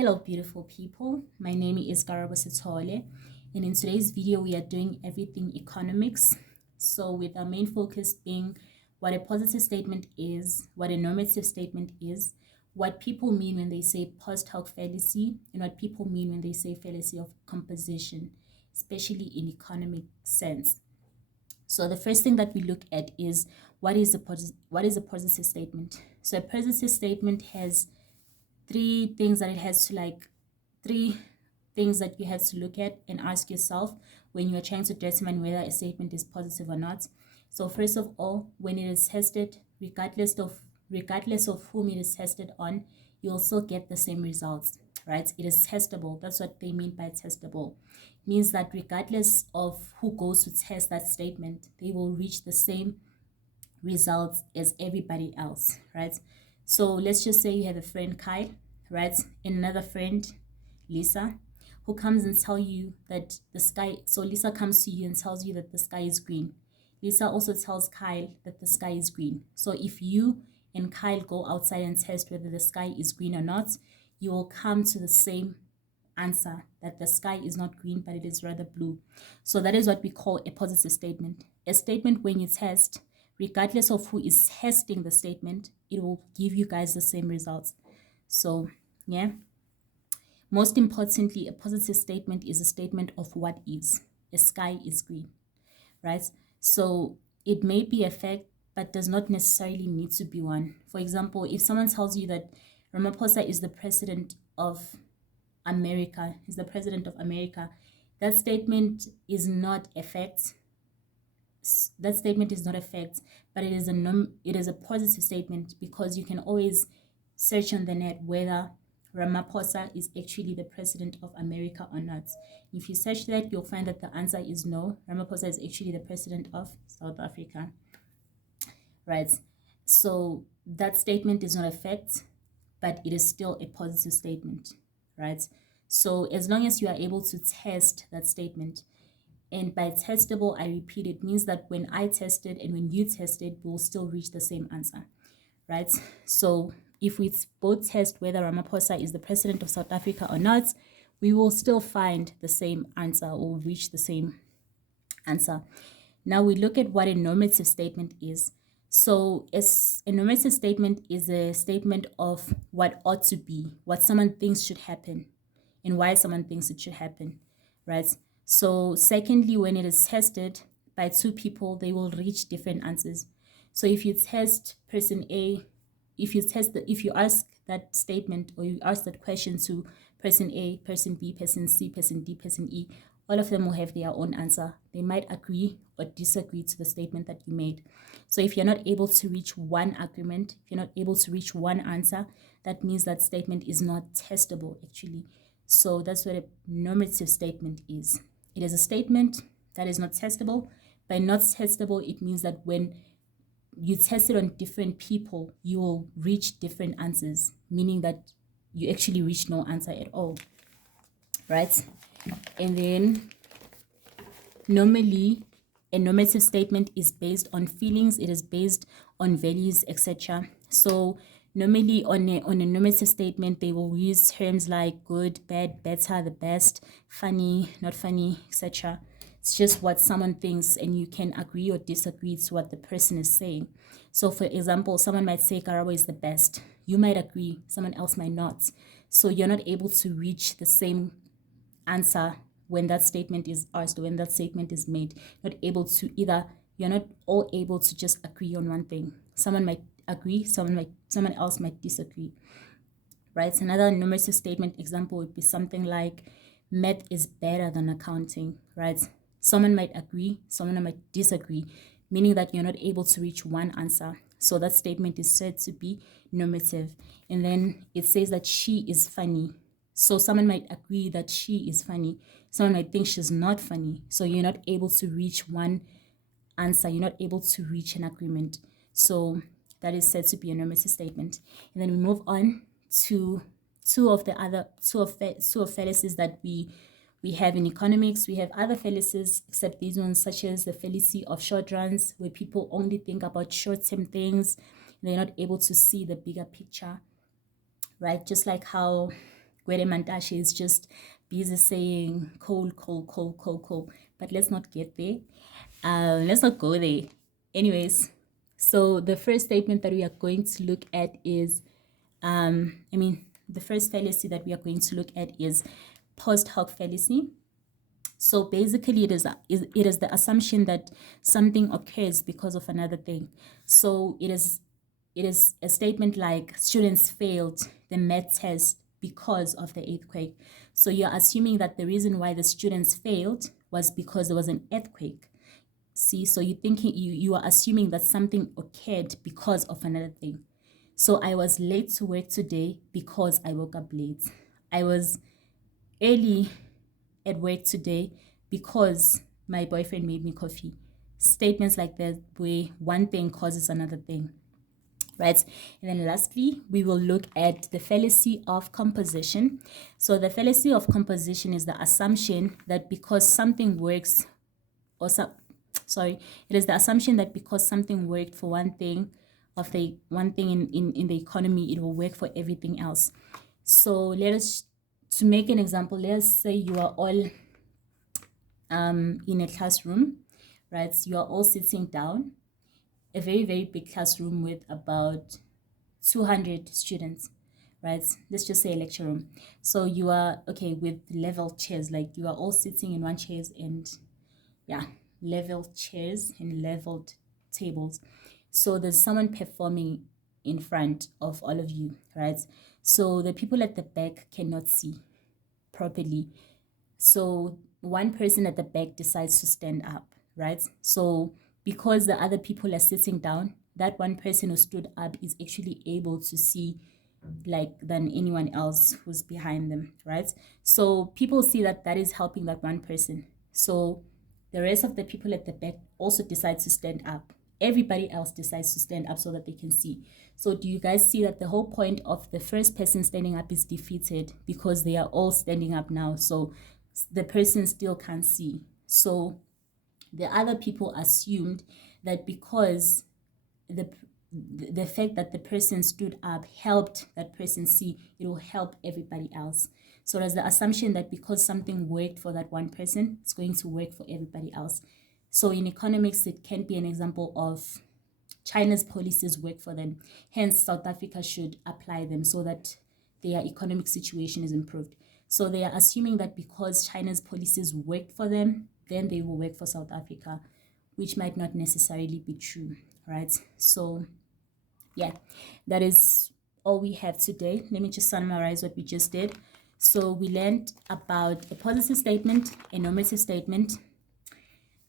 Hello, beautiful people. My name is Garaba Sitole, and in today's video, we are doing everything economics. So, with our main focus being what a positive statement is, what a normative statement is, what people mean when they say post hoc fallacy, and what people mean when they say fallacy of composition, especially in economic sense. So, the first thing that we look at is what is a positive statement. So, a positive statement has three things that it has to three things that you have to look at and ask yourself when you're trying to determine whether a statement is positive or not. So first of all, when it is tested, regardless of whom it is tested on, you'll still get the same results, right? It is testable. That's what they mean by testable. It means that regardless of who goes to test that statement, they will reach the same results as everybody else, right? So let's just say you have a friend Kyle, right, and another friend Lisa, who comes and tell you that the sky. So Lisa comes to you and tells you that the sky is green. Lisa also tells Kyle that the sky is green. So if you and Kyle go outside and test whether the sky is green or not, you will come to the same answer, that the sky is not green but it is rather blue. So that is what we call a positive statement. A statement when you test, regardless of who is testing the statement, it will give you guys the same results. So yeah, most importantly, a positive statement is a statement of what is. A sky is green, right? So it may be a fact but does not necessarily need to be one. For example, if someone tells you that Ramaphosa is the president of America, is the president of America, that statement is not a fact. That statement is not a fact, but it is a positive statement, because you can always search on the net whether Ramaphosa is actually the president of America or not. If you search that, you'll find that the answer is no. Ramaphosa is actually the president of South Africa, right? So that statement is not a fact, but it is still a positive statement, right? So as long as you are able to test that statement, and by testable, I repeat, it means that when I tested and when you tested, we'll still reach the same answer, right? So if we both test whether Ramaphosa is the president of South Africa or not, we will still find the same answer or reach the same answer. Now we look at what a normative statement is. So as a normative statement is a statement of what ought to be, what someone thinks should happen, and why someone thinks it should happen, right? So secondly, when it is tested by two people, they will reach different answers. So if you test person A, if you ask that statement or you ask that question to person A, person B, person C, person D, person E, all of them will have their own answer. They might agree or disagree to the statement that you made. So if you're not able to reach one agreement, if you're not able to reach one answer, that means that statement is not testable actually. So that's what a normative statement is. It is a statement that is not testable. By not testable, it means that when you test it on different people, you will reach different answers, meaning that you actually reach no answer at all, right? And then normally a normative statement is based on feelings, it is based on values, etc. So normally on a normative statement, they will use terms like good, bad, better, the best, funny, not funny, etc. It's just what someone thinks, and you can agree or disagree to what the person is saying. So for example, someone might say Karabo is the best. You might agree, someone else might not. So you're not able to reach the same answer when that statement is asked, when that statement is made. You're not all able to just agree on one thing. Someone might agree, someone else might disagree, right? Another normative statement example would be something like math is better than accounting, right? Someone might agree, someone might disagree, meaning that you're not able to reach one answer. So that statement is said to be normative. And then it says that she is funny. So someone might agree that she is funny. Someone might think she's not funny. So you're not able to reach one answer. You're not able to reach an agreement. So that is said to be a normative statement. And then we move on to two of fallacies that we have in economics. We have other fallacies except these ones, such as the fallacy of short runs, where people only think about short-term things. They're not able to see the bigger picture, right? Just like how Gwede Mantashe is just busy saying coal, coal, coal, coal, coal. But let's not get there. Let's not go there. Anyways, so the first statement that we are going to look at is, the first fallacy that we are going to look at is post hoc fallacy. So basically, it is the assumption that something occurs because of another thing. So it is a statement like students failed the math test because of the earthquake. So you're assuming that the reason why the students failed was because there was an earthquake. See, so you are assuming that something occurred because of another thing. So I was late to work today because I woke up late. I was early at work today because my boyfriend made me coffee. Statements like that where one thing causes another thing, right? And then lastly, we will look at the fallacy of composition. So the fallacy of composition is the assumption that because something works, it is the assumption that because something worked for one thing in the economy, it will work for everything else. So to make an example, let's say you are all in a classroom, right? You are all sitting down, a very, very big classroom with about 200 students, right? Let's just say a lecture room. So you are, okay, with level chairs, like you are all sitting in one chairs and level chairs and leveled tables. So there's someone performing in front of all of you, right? So the people at the back cannot see properly. So one person at the back decides to stand up, right? So because the other people are sitting down, that one person who stood up is actually able to see than anyone else who's behind them, right? So people see that is helping that one person. So the rest of the people at the back also decide to stand up. Everybody else decides to stand up so that they can see. So do you guys see that the whole point of the first person standing up is defeated because they are all standing up now? So the person still can't see. So the other people assumed that because the fact that the person stood up helped that person see, it will help everybody else. So there's the assumption that because something worked for that one person, it's going to work for everybody else. So in economics, it can be an example of China's policies work for them. Hence, South Africa should apply them so that their economic situation is improved. So they are assuming that because China's policies worked for them, then they will work for South Africa, which might not necessarily be true, right? So yeah, that is all we have today. Let me just summarize what we just did. So we learned about a positive statement, a normative statement.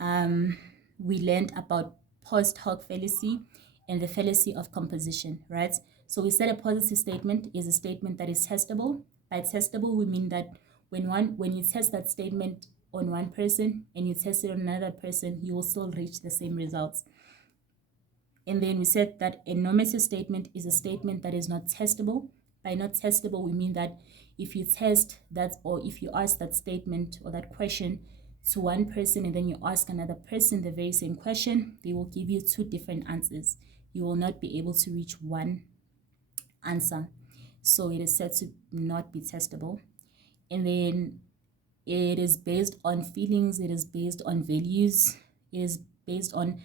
We learned about post hoc fallacy and the fallacy of composition, right? So we said a positive statement is a statement that is testable. By testable, we mean that when you test that statement on one person and you test it on another person, you will still reach the same results. And then we said that a normative statement is a statement that is not testable. By not testable, we mean that if you test that, or if you ask that statement or that question to one person and then you ask another person the very same question, they will give you two different answers. You will not be able to reach one answer. So it is said to not be testable. And then it is based on feelings, it is based on values, it is based on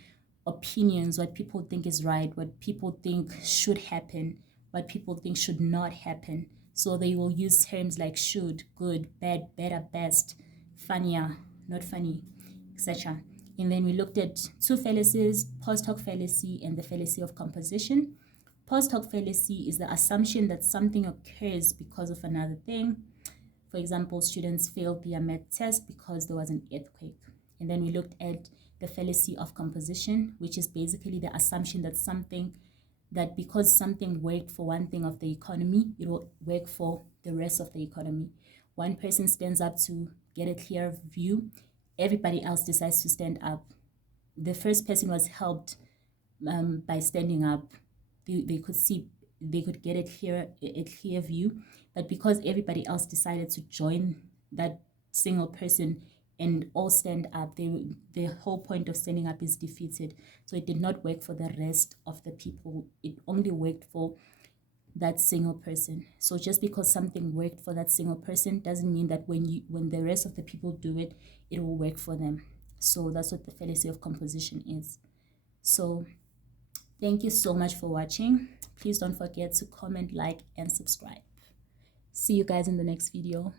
opinions, what people think is right, what people think should happen, what people think should not happen. So they will use terms like should, good, bad, better, best, funnier, not funny, etc. And then we looked at two fallacies, post hoc fallacy and the fallacy of composition. Post hoc fallacy is the assumption that something occurs because of another thing. For example, students failed their math test because there was an earthquake. And then we looked at the fallacy of composition, which is basically the assumption that because something worked for one thing of the economy, it will work for the rest of the economy. One person stands up to get a clear view, everybody else decides to stand up. The first person was helped by standing up. They could get a clear view, but because everybody else decided to join that single person and all stand up, the whole point of standing up is defeated. So it did not work for the rest of the people. It only worked for that single person. So just because something worked for that single person doesn't mean that when the rest of the people do it, it will work for them. So that's what the fallacy of composition is. So thank you so much for watching. Please don't forget to comment, like, and subscribe. See you guys in the next video.